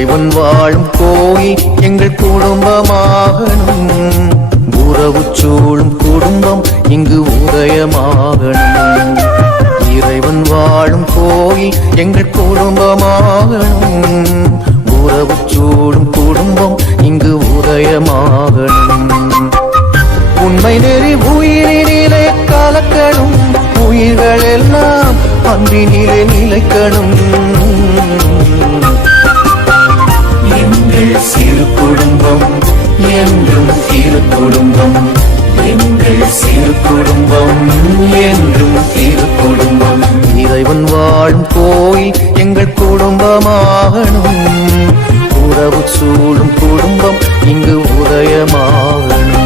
இறைவன் வாழும் கோயில் எங்கள் குடும்பமாகணும். உறவு சூழும் குடும்பம் இங்கு உதயமாகணும். இறைவன் வாழும் கோயில் எங்கள் குடும்பமாகணும். உறவு சூழும் குடும்பம் இங்கு உதயமாகணும். உண்மை நெறி உயிரினிலே கலக்கணும். உயிர்கள் எல்லாம் அன்பினிலே நிலைக்கணும். எங்கள் சிறு குடும்பம் என்றும் திரு குடும்பம். எங்கள் சிறு குடும்பம் என்றும் திரு குடும்பம். இறைவன் வாழும் கோயில் எங்கள் குடும்பமாகணும். உறவு சூழும் குடும்பம் இங்கு உதயமாகணும்.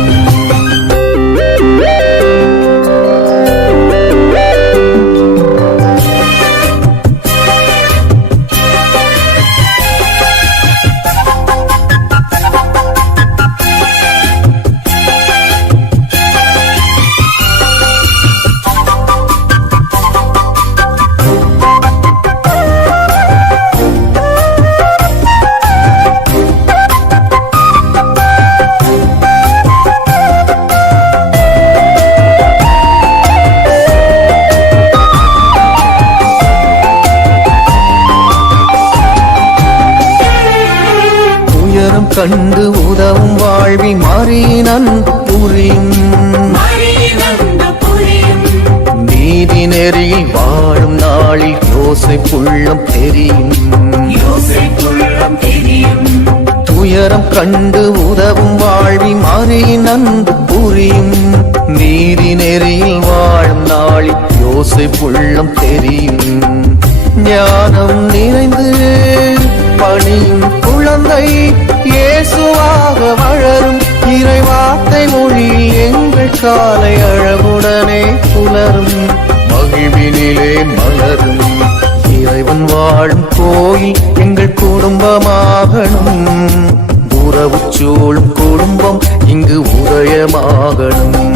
கண்டு உதவும் வாழ்வி மறியின் அன்பு புரியும். நீதி நெறியில் வாழும் நாளில் யோசேப்புள்ளம் தெரியும். துயரம் கண்டு உதவும் வாழ்வி மறியின் அன்பு புரியும். நீதி நெறியில் வாழும் நாளில் யோசேப்புள்ளம் தெரியும். ஞானம் நிறைந்து பணியும் குழந்தை இயேசுவாக வளரும். இறைவார்த்தை மொழி எங்கள் காலை அழகுடனே புலரும். மகிழ்வினிலே மலரும். இறைவன் வாழும் கோயில் எங்கள் குடும்பமாகணும். உறவு சூழும் குடும்பம் இங்கு உதயமாகணும்.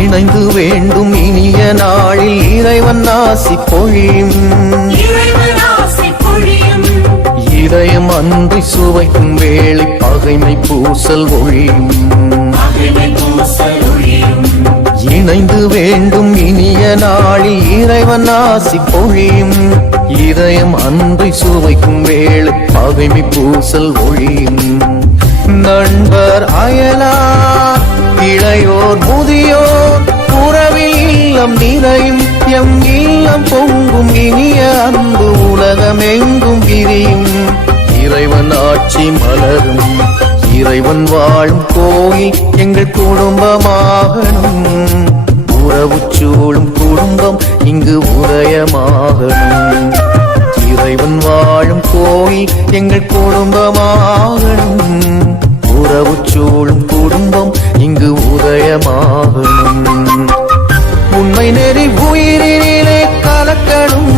இணைந்து வேண்டும் இனிய நாளில் இறைவன் ஆசி பொழியும். இதயம் அன்பை சுவைக்கும் வேளை பகைமை பூசல் ஒழியும். இணைந்து வேண்டும் இனிய நாளில் இறைவன் ஆசி பொழியும். இதயம் அன்பை சுவைக்கும் வேளை பகைமை பூசல் ஒழியும். நண்பர் அயலார் இளையோர் முதியோர் உறவில் இல்லம் நிறையும். எம் இல்லம் பொங்கும் இனிய அன்பு உலகமெங்கும் விரியும். இறைவன் ஆட்சி மலரும். இறைவன் வாழும் கோயில் எங்கள் குடும்பமாகணும். உறவு சூழும் குடும்பம் இங்கு உதயமாகணும். இறைவன் வாழும் கோயில் எங்கள் குடும்பமாகணும். உறவு சூழும் குடும்பம் இங்கு உதயமாகணும். உண்மை நெறி உயிரினிலே கலக்கணும்.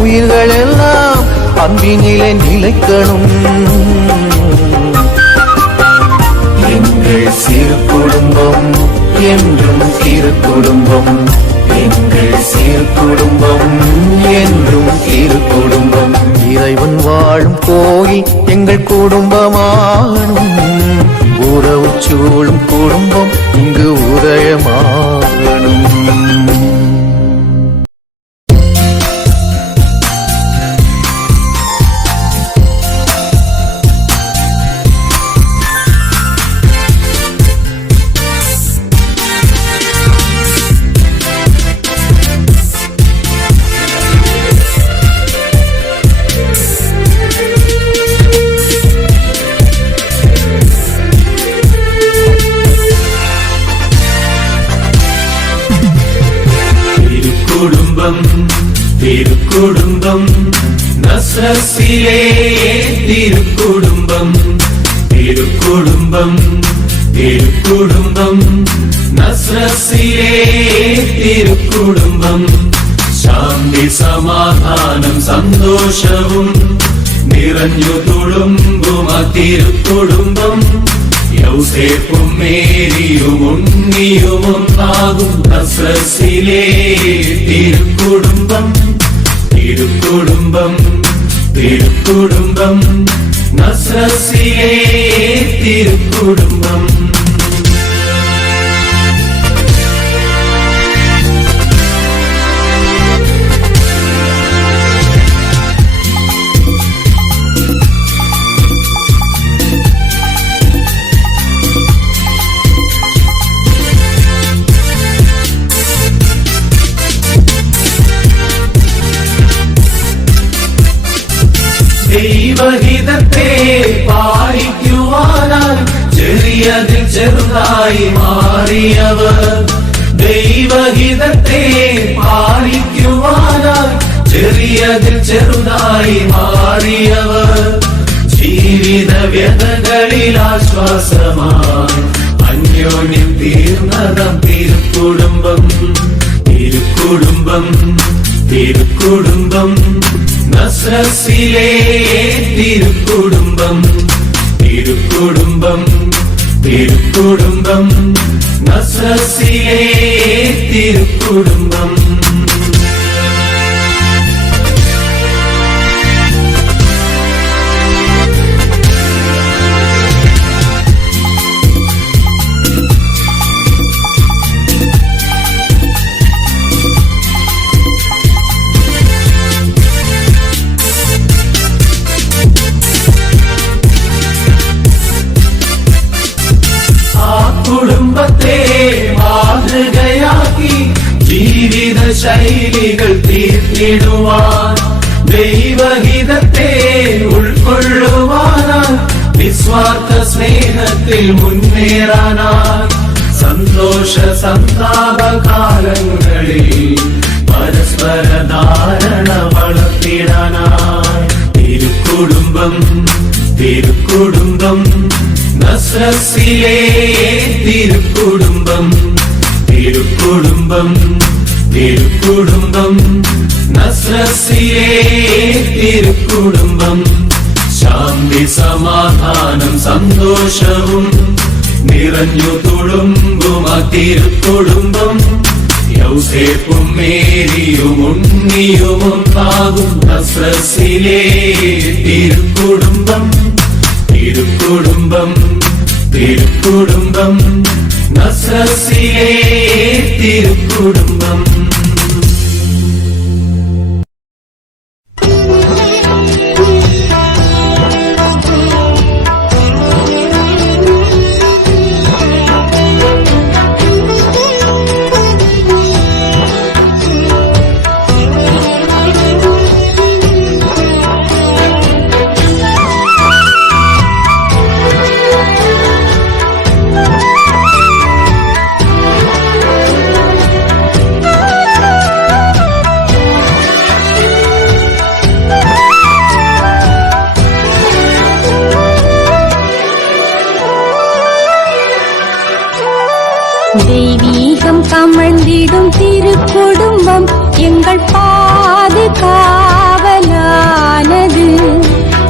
உயிர்கள் எல்லாம் அன்பினிலே நிலைக்கணும். எங்கள் சிறு குடும்பம் என்றும் திரு குடும்பம். எங்கள் சிறு குடும்பம் என்றும் திரு குடும்பம். இறைவன் வாழும் கோயில் எங்கள் குடும்பமாகணும். உறவு சூழும் குடும்பம் இங்கு உதயமாகணும். திருக்குடும்பம் நஸ்ரத்திலே തിരുക്കുടുംബം തിരുക്കുടുംബം തിരുക്കുടുംബം നസ്രസിലെ തിരുക്കുടുംബം ശാന്തി സമാധാനം സന്തോഷവും നിറഞ്ഞു തുളുമ്പും തിരുക്കുടുംബം യൗസേപ്പും മേരിയും ഉണ്ണിയുമൊന്നാകും നസ്രസിലെ തിരുക്കുടുംബം തിരുക്കുടുംബം തിരുക്കുടുംബം നസ്രസിലെ തിരുക്കുടുംബം ദൈവഹിതത്തെ പാലിക്കുവാനായി ചെറിയതിൽ ചെറുതായി മാറിയവർ ദൈവഹിതത്തെ പാലിക്കുവാനായി ചെറിയതിൽ ചെറുതായി മാറിയവർ ജീവിത വ്യതകളിൽ ആശ്വാസമായി അന്യോന്യം തീർന്നതം തിരുക്കുടുംബം തിരുക്കുടുംബം തിരുക്കുടുംബം നസ്രസിലെ തിരുക്കുടുംബം തിരുക്കുടുംബം തിരുക്കുടുംബം നസ്രസിലെ തിരുക്കുടുംബം കുടുംബത്തെ മാതൃകയാക്കി ജീവിത ശൈലികൾ തീർത്തിടുവാൻ ദൈവഹിതത്തെ ഉൾക്കൊള്ളുവാനായി നിസ്വാർത്ഥ സ്നേഹത്തിൽ മുന്നേറാനായി സന്തോഷ സന്താപകാലങ്ങളിൽ പരസ്പര ധാരണ വളർത്തിടാനായി തിരുക്കുടുംബം തിരുക്കുടുംബം നസ്രസിലെ തിരുക്കുടുംബം തിരുക്കുടുംബം തിരുക്കുടുംബം നസ്രസിലെ തിരുക്കുടുംബം ശാന്തി സമാധാനം സന്തോഷവും നിറഞ്ഞു തുളുമ്പും തിരുക്കുടുംബം യൗസേപ്പും മേരിയും ഉണ്ണിയുമൊന്നാകും നസ്രസിലെ തിരുക്കുടുംബം തിരുക്കുടുംബം തിരുക്കുടുംബം നസ്രസിലെ തിരുക്കുടുംബം தெய்வீகம் கமழ்ந்திடும் திருக்குடும்பம் எங்கள் பாதுகாவலானது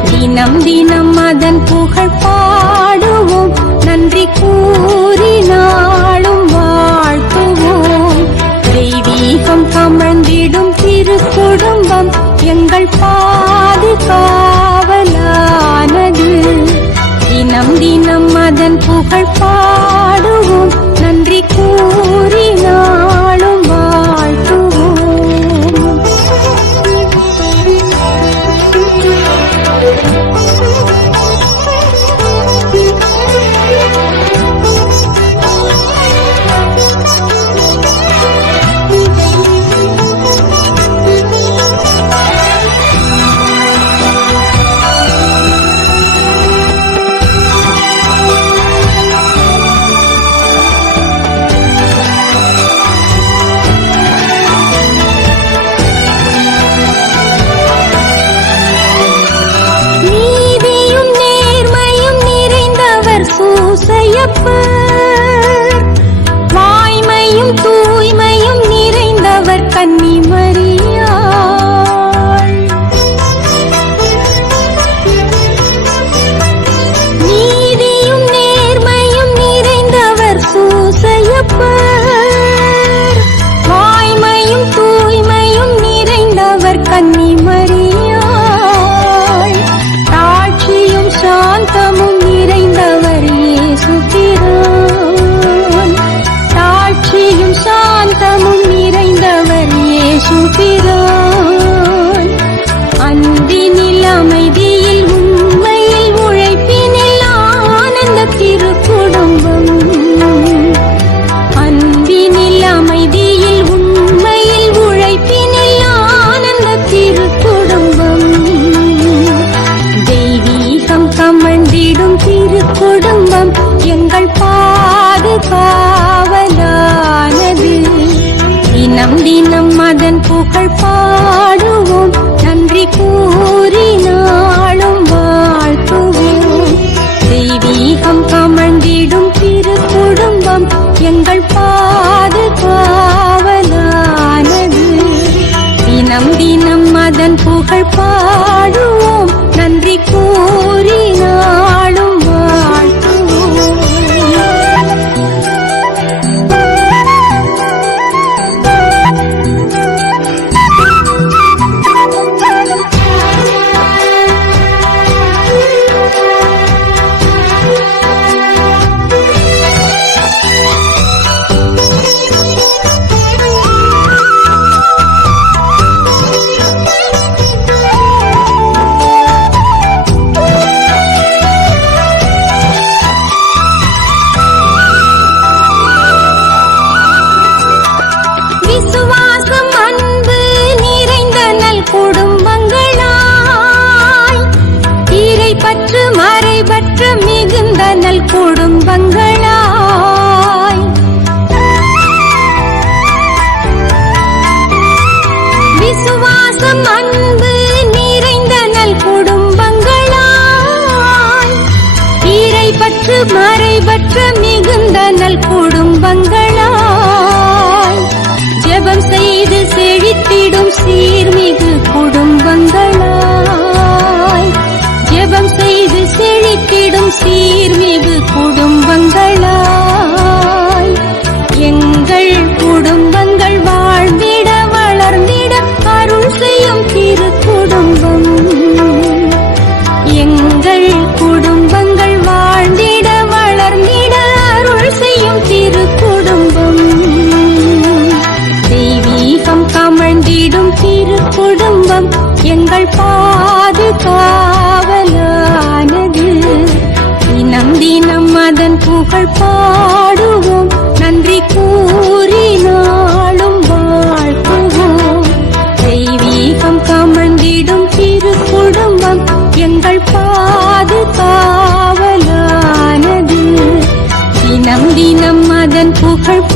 தினம் தினம் அதன் புகழ் பாடுவோம் நன்றி கூறி நாளும் வாழ்த்துவோம் தெய்வீகம் கமழ்ந்திடும் திருக்குடும்பம் எங்கள் பாதுகாவலானது தினம் தினம் அதன் புகழ் பாடுவோம் நன்றி கூறி நாளும் வாழ்த்துவோம் திருக்குடும்பம் எங்கள் பாதுகாவலானது. தினம் தினம் அதன் புகழ் பாடுவோம், நன்றி கூறி நாளும் வாழ்த்துவோம். தெய்வீகம் கமழ்ந்திடும் திருக்குடும்பம் எங்கள் பாதுகாவலானது. தினம் தினம் அதன் புகழ் பாடுவோம், நன்றி கூறி நாளும் வாழ்த்துவோம். விசுவாசம் அன்பு நிறைந்த நல் குடும்பங்களாய், இறைப்பற்று மறைபற்று மிகுந்த நல் குடும்பங்களாய், விசுவாசம் அன்பு நிறைந்த நல் குடும்பங்களாய், இறைப்பற்று மறைபற்று மிகுந்த நல் குடும்பங்களாய், ஜெபம் செய்து செழித்திடும் சீர்மிகு குடும்பங்களாய், ஜெபம் செய்து செழித்திடும் சீர்மிகு குடும்பங்களாய், எங்கள் குடும்பங்கள் வாழ்ந்திட வளர்ந்திட அருள் செய்யும் திருக்குடும்பம். எங்கள் குடும்பங்கள் வாழ்ந்திட வளர்ந்திட அருள் செய்யும் திருக்குடும்பம். தெய்வீகம் கமழ்ந்திடும் திருக்குடும்பம் எங்கள் பாதுகாவலானது. தினம் தினம் அதன் புகழ் பாடுவோம், நன்றி கூறி நாளும் வாழ்த்துவோம். தெய்வீகம் கமழ்ந்திடும் திருக்குடும்பம் எங்கள் பாதுகாவலானது. தினம் தினம் அதன் புகழ்